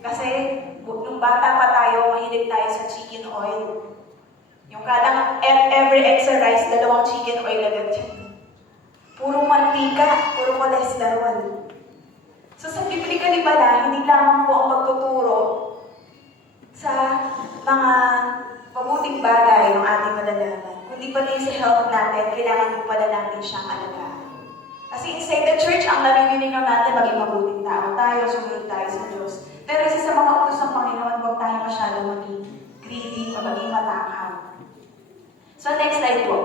Kasi nung bata pa tayo, mahilig tayo sa chicken oil. Yung every exercise, 2 chicken oil agad yun. Puro mantika, puro cholesterol. So sa biblically pala, hindi lamang po ang magtuturo sa mga mabuting bagay ng ating malalaman. Kundi pati sa health natin, kailangan po pala natin siyang alagaan. Kasi inside the church, ang lalawinin natin maging mabuting tao tayo, sumunod tayo sa Diyos. Pero isa sa mga utos ng Panginoon, huwag tayo masyadong maging greedy o maging matakaw. So next slide po.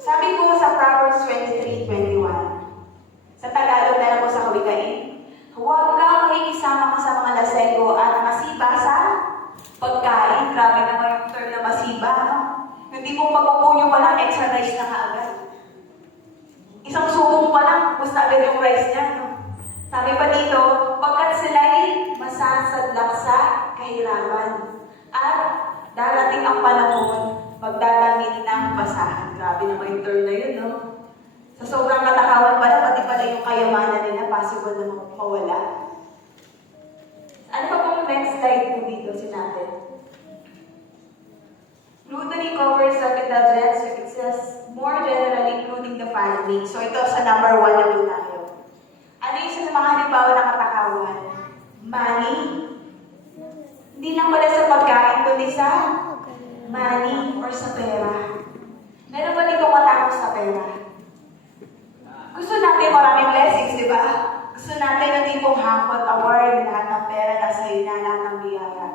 Sabi ko sa Proverbs 23:21, sa Tagalog na lang po sa Kawikain, huwag kang makikisama ka sa mga lasego at masiba sa pagkain. Grabe naman yung term na masiba, no? Hindi mo pagpupunyo pa lang, extra rice na kaagad. Isang subong pa lang, gusto agad yung rice niya, no? Sabi pa dito, pagkat sila'y masasadlak sa kahirapan. At darating ang panahon, magdadamit ng basahan. Grabe naman yung term na yun, no? Sa sobrang katakawan pala, pati pala yung kayamanan nila, possible na mawala. Ano pa pong next slide po dito sinabi? Gluttony covers capital debts, so it says, more generally, including the family. So ito sa number 1 na po tayo. Ano yung isa sa mga halimbawa ng katakawan? Money. Hindi lang pala sa pagkain, kundi sa money or sa pera. Meron ba dito matakot sa pera? Gusto natin maraming blessings, di ba? Gusto natin na tipong hangkot, award, lahat ng pera, nasa iyo na, lahat ng biyaya.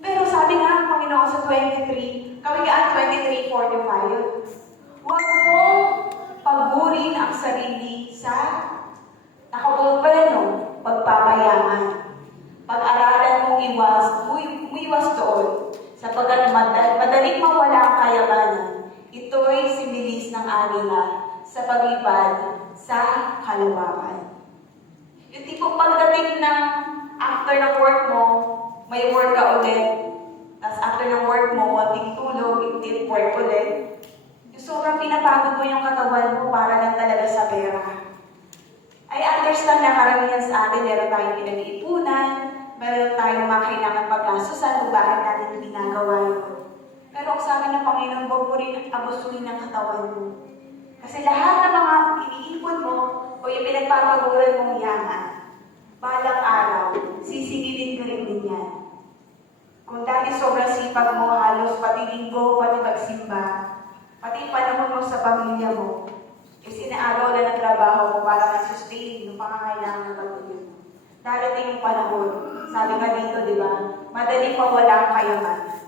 Pero sabi nga ng Panginoon sa 23, Kawikaan 23:45, huwag mong pagurin ang sarili sa nakauot pa rin, no? Pagpapayaman. Pag-aralan mong umiwas doon, sapagkat madaling mawala ang kayamanan. Ito'y similis ng anila sa paglipad sa kalawakan. Yung tipong pagdating ng after ng work mo, may work ka ulit. Tapos after ng work mo, konting tulog, hindi work ulit. Yung sobrang pinapagod mo yung katawan mo para lang talaga sa pera. I understand na karamihan sa atin, meron tayong pinag-iipunan, meron tayong mga kailangan paggastusan kung bakit natin ginagawa yun. Pero ang sabi ng Panginoon, huwag mo rin abusuhin ng katawan mo. Kasi lahat ng mga iniipon mo o yung pinagpapaguran mong yaman, balang araw, sisigilin ka rin din yan. Kung dati sobrang sipag mo, halos pati linggo, pati magsimba, pati panahon mo sa pamilya mo, kasi inaagaw na ng trabaho mo para mag-sustain yung pangangailangan ng pamilya mo. Darating yung panahon, sabi nga dito, di ba, madaling mawala ang kayamanan.